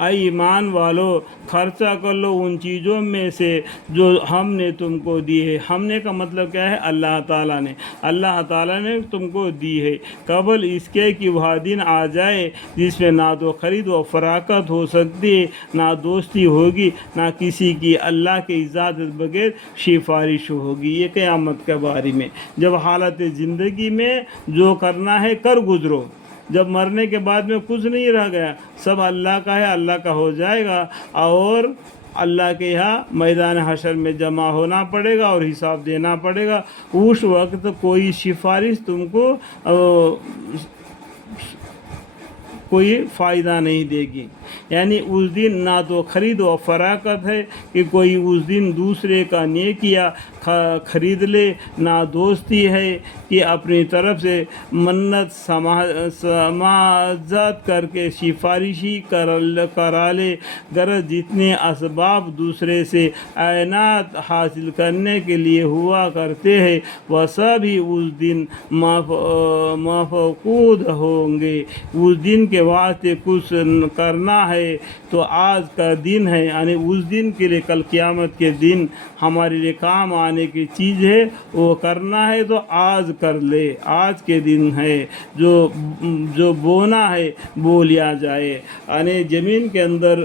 اے ایمان والو خرچہ کر لو ان چیزوں میں سے جو ہم نے تم کو دی ہے. ہم نے کا مطلب کیا ہے؟ اللہ تعالیٰ نے. اللہ تعالیٰ نے تم کو دی ہے قبل اس کے کہ وہ دن آ جائے جس میں نہ تو خرید و فراقت ہو سکتی ہے، نہ دوستی ہوگی، نہ کسی کی اللہ کی اجازت بغیر سفارش ہوگی. یہ قیامت کے بارے میں جب حالت زندگی میں جو کرنا ہے کر گزرو، جب مرنے کے بعد میں کچھ نہیں رہ گیا، سب اللہ کا ہے، اللہ کا ہو جائے گا اور اللہ کے یہاں میدان حشر میں جمع ہونا پڑے گا اور حساب دینا پڑے گا. اس وقت کوئی سفارش تم کو کوئی فائدہ نہیں دے گی. یعنی اس دن نہ تو خرید و فراقت ہے کہ کوئی اس دن دوسرے کا نیکیاں خرید لے، نہ دوستی ہے کہ اپنی طرف سے منت سماجت کر کے سفارشی کرا لے. غرض جتنے اسباب دوسرے سے اعانت حاصل کرنے کے لیے ہوا کرتے ہیں وہ سب ہی اس دن مفقود ہوں گے. اس دن کے واسطے کچھ کرنا ہے تو آج کا دن ہے. یعنی اس دن کے لیے، کل قیامت کے دن ہمارے لیے کام آنے کی چیز ہے، وہ کرنا ہے تو آج کر لے. آج کے دن ہے جو بونا ہے بو لیا جائے. یعنی زمین کے اندر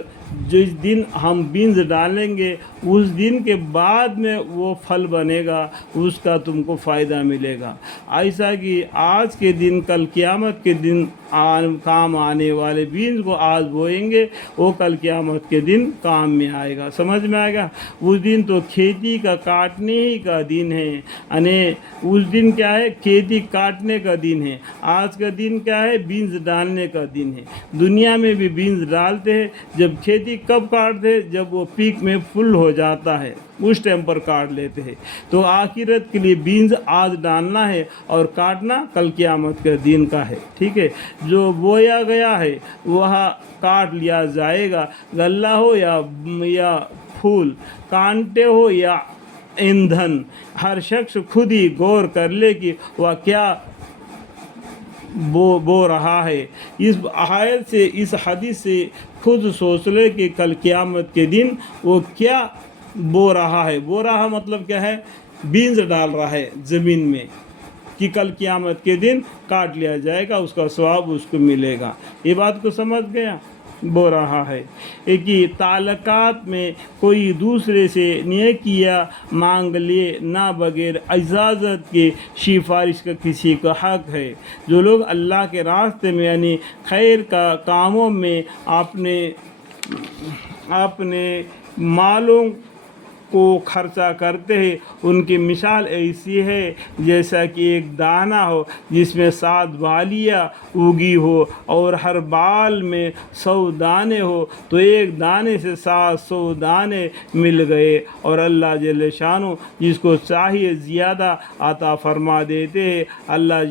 جس دن ہم بیج ڈالیں گے اس دن کے بعد میں وہ پھل بنے گا، اس کا تم کو فائدہ ملے گا. ایسا کہ آج کے دن کل قیامت کے دن کام آنے والے بیج کو آج بوئیں گے، وہ کل قیامت کے دن کام میں آئے گا. سمجھ میں آئے گا؟ اس دن تو کھیتی کا کاٹنے ہی کا دن ہے. یعنی اس دن کیا ہے؟ کھیتی کاٹنے کا دن ہے. آج کا دن کیا ہے؟ بیج ڈالنے کا دن ہے. دنیا میں بھی بیج ڈالتے ہیں. جب کھیتی کب کاٹتے؟ جب وہ پیک میں فل ہو جاتا ہے، اس ٹائم پر کاٹ لیتے ہیں. تو آخرت کے لیے بیج آج ڈالنا ہے اور کاٹنا کل قیامت کے دن کا ہے. ٹھیک ہے؟ جو بویا گیا ہے وہ کاٹ لیا جائے گا. غلہ ہو یا پھول، کانٹے ہو یا ایندھن، ہر شخص خود ہی غور کر لے کہ وہ کیا بو رہا ہے. اس آیت سے، اس حدیث سے خود سوچ لے کہ کل قیامت کے دن وہ کیا بو رہا ہے. بو رہا مطلب کیا ہے؟ بیج ڈال رہا ہے زمین میں کہ کل قیامت کے دن کاٹ لیا جائے گا، اس کا ثواب اس کو ملے گا. یہ بات کو سمجھ گیا؟ بو رہا ہے کہ تعلقات میں کوئی دوسرے سے نیکیاں مانگ لے نہ بغیر اجازت کے سفارش کا کسی کا حق ہے. جو لوگ اللہ کے راستے میں یعنی خیر کا کاموں میں اپنے مالوں کو خرچہ کرتے ہیں، ان کی مثال ایسی ہے جیسا کہ ایک دانہ ہو جس میں 7 بالیاں اگی ہو اور ہر بال میں 100 دانے ہو، تو ایک دانے سے 700 دانے مل گئے. اور اللہ جل شانہ جس کو چاہیے زیادہ عطا فرما دیتے ہیں. اللہ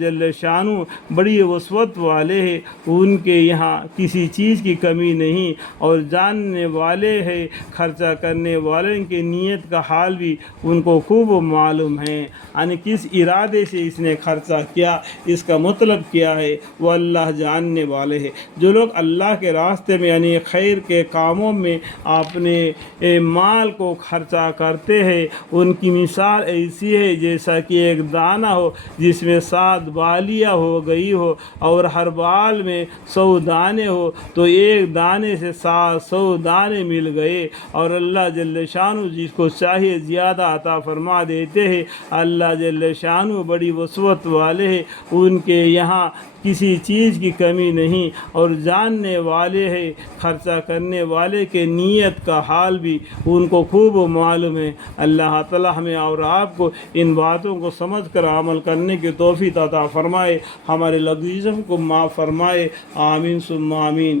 جل شانہ بڑی وسعت والے ہیں، ان کے یہاں کسی چیز کی کمی نہیں، اور جاننے والے ہیں، خرچہ کرنے والے کی نیت کا حال بھی ان کو خوب معلوم ہے. یعنی کس ارادے سے اس نے خرچہ کیا، اس کا مطلب کیا ہے، وہ اللہ جاننے والے ہیں. جو لوگ اللہ کے راستے میں یعنی خیر کے کاموں میں اپنے مال کو خرچہ کرتے ہیں، ان کی مثال ایسی ہے جیسا کہ ایک دانہ ہو جس میں 7 بالیاں ہو گئی ہو اور ہر بال میں 100 دانے ہو، تو ایک دانے سے 700 دانے مل گئے. اور اللہ جل شانہ جس کو چاہیے زیادہ عطا فرما دیتے ہیں. اللہ جل شانہ بڑی وسعت والے ہیں، ان کے یہاں کسی چیز کی کمی نہیں، اور جاننے والے ہیں، خرچہ کرنے والے کے نیت کا حال بھی ان کو خوب معلوم ہے. اللہ تعالی ہمیں اور آپ کو ان باتوں کو سمجھ کر عمل کرنے کی توفیق عطا فرمائے، ہمارے لغزشوں کو معاف فرمائے. آمین ثم آمین.